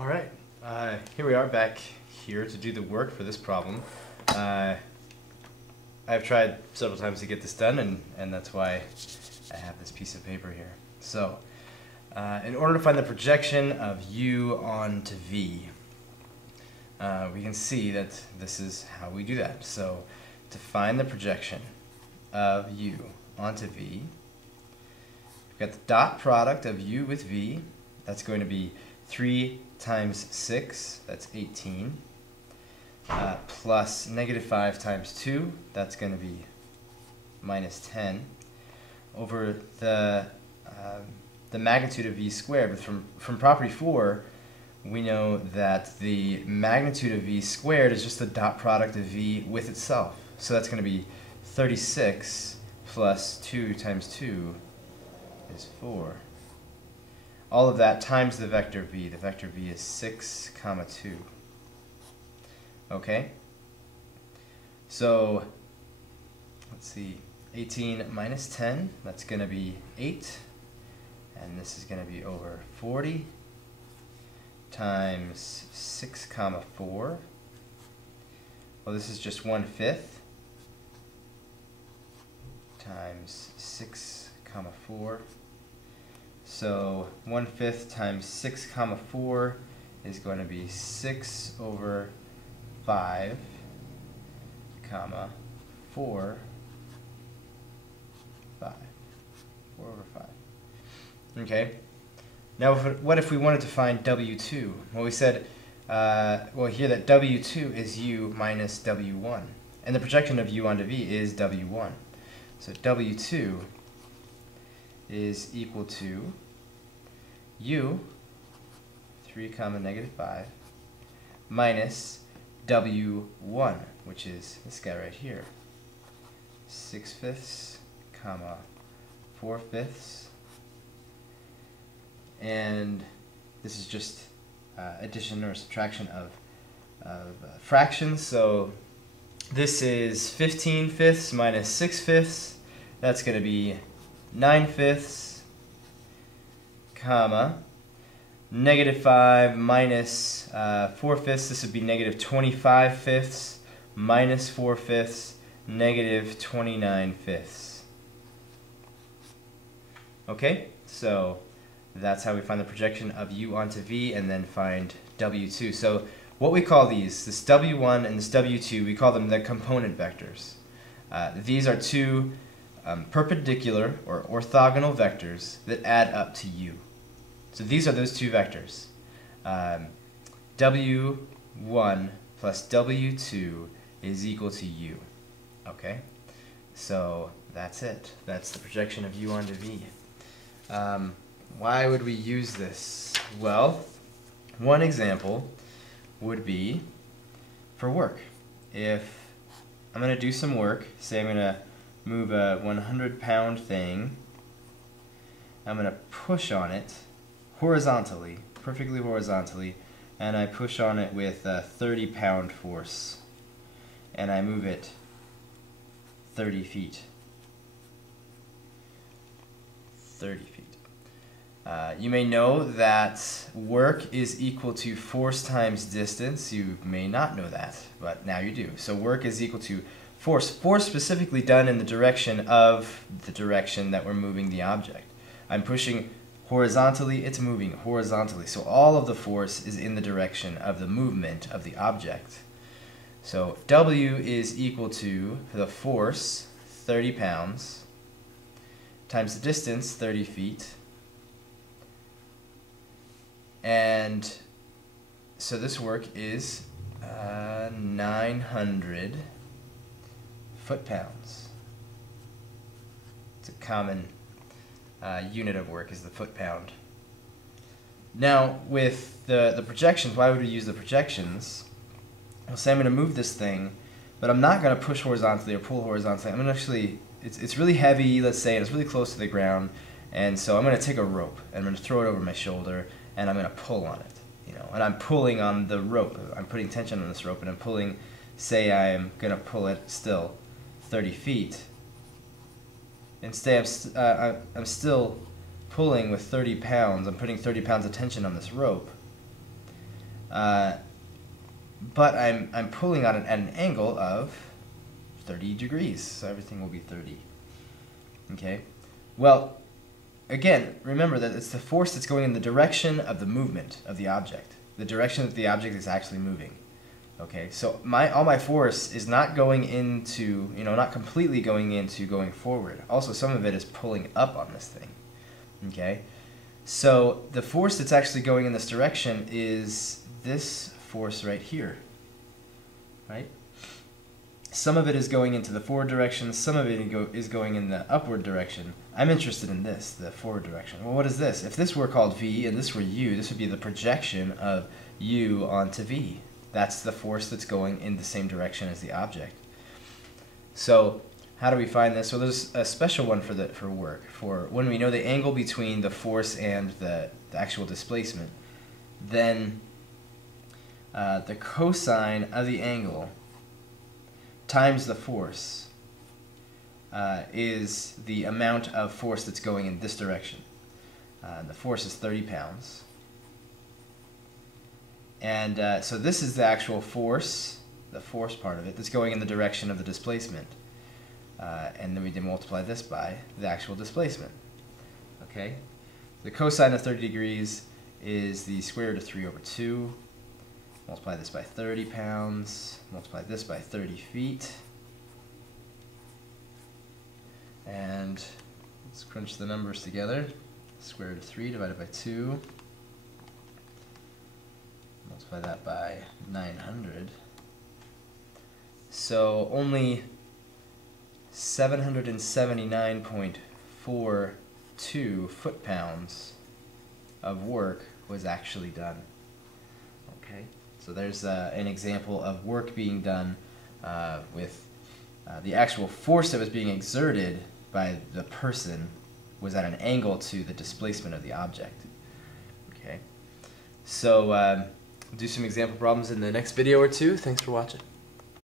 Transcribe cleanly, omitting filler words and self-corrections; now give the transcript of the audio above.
All right, here we are back here to do the work for this problem. I've tried several times to get this done, and that's why I have this piece of paper here. So, in order to find the projection of u onto v, we can see that this is how we do that. So, to find the projection of u onto v, we've got the dot product of u with v. That's going to be 3 times 6, that's 18, plus negative 5 times 2, that's going to be minus 10, over the magnitude of v squared. But from property 4, we know that the magnitude of v squared is just the dot product of v with itself. So that's going to be 36 plus 2 times 2 is 4. All of that times the vector v. The vector v is 6, 2. Okay? So, let's see. 18 minus 10, that's going to be 8. And this is going to be over 40 times 6, 4. Well, this is just 1/5 times 6, 4. So 1/5 times 6, 4 is going to be 6 over 5, 4, 5. 4 over 5. Okay. Now, what if we wanted to find W2? Well, we said, well, here that W2 is U minus W1. And the projection of U onto V is W1. So W2 is equal to u, 3, negative 5, minus w1, which is this guy right here, 6/5, 4/5, and this is just addition or subtraction of fractions. So this is 15/5 minus 6/5, that's going to be 9/5, negative 5 minus 4/5, this would be negative 25/5, minus 4/5, negative 29/5. Okay, so that's how we find the projection of u onto v and then find w2. So what we call these, this w1 and this w2, we call them the component vectors. These are two perpendicular or orthogonal vectors that add up to u. So these are those two vectors. W1 plus W2 is equal to u. Okay? So that's it. That's the projection of u onto v. Why would we use this? Well, one example would be for work. If I'm going to do some work, say I'm going to move a 100-pound thing, I'm going to push on it horizontally, perfectly horizontally, and I push on it with a 30-pound force, and I move it 30 feet. 30 feet. You may know that work is equal to force times distance. You may not know that, but now you do. So work is equal to force specifically done in the direction of the direction that we're moving the object. I'm pushing horizontally, it's moving horizontally. So all of the force is in the direction of the movement of the object. So W is equal to the force, 30 pounds, times the distance, 30 feet. And so this work is 900 foot-pounds. It's a common unit of work is the foot-pound. Now, with the projections, why would we use the projections? Well, say I'm going to move this thing, but I'm not going to push horizontally or pull horizontally. I'm going to actually, it's really heavy, let's say, and it's really close to the ground, and so I'm going to take a rope, and I'm going to throw it over my shoulder, and I'm going to pull on it, and I'm pulling on the rope. I'm putting tension on this rope, and I'm pulling, say I'm going to pull it still 30 feet. And say I'm still pulling with 30 pounds. I'm putting 30 pounds of tension on this rope. but I'm pulling on it at an angle of 30 degrees, so everything will be 30. Okay, well, again, remember that it's the force that's going in the direction of the movement of the object, the direction that the object is actually moving. Okay, so all my force is not going into, not completely going into going forward. Also, some of it is pulling up on this thing. Okay, so the force that's actually going in this direction is this force right here, right? Some of it is going into the forward direction, some of it is going in the upward direction. I'm interested in this, the forward direction. Well, what is this? If this were called V and this were U, this would be the projection of U onto V. That's the force that's going in the same direction as the object. So how do we find this? Well, there's a special one for work. For when we know the angle between the force and the actual displacement, then the cosine of the angle times the force is the amount of force that's going in this direction. The force is 30 pounds. And so this is the actual force, the force part of it, that's going in the direction of the displacement. And then we can multiply this by the actual displacement. Okay? The cosine of 30 degrees is the square root of 3 over 2. Multiply this by 30 pounds. Multiply this by 30 feet. And let's crunch the numbers together. Square root of 3 divided by 2. Multiply that by 900. So only 779.42 foot-pounds of work was actually done. Okay, so there's an example of work being done with the actual force that was being exerted by the person was at an angle to the displacement of the object. Okay, so do some example problems in the next video or two. Thanks for watching.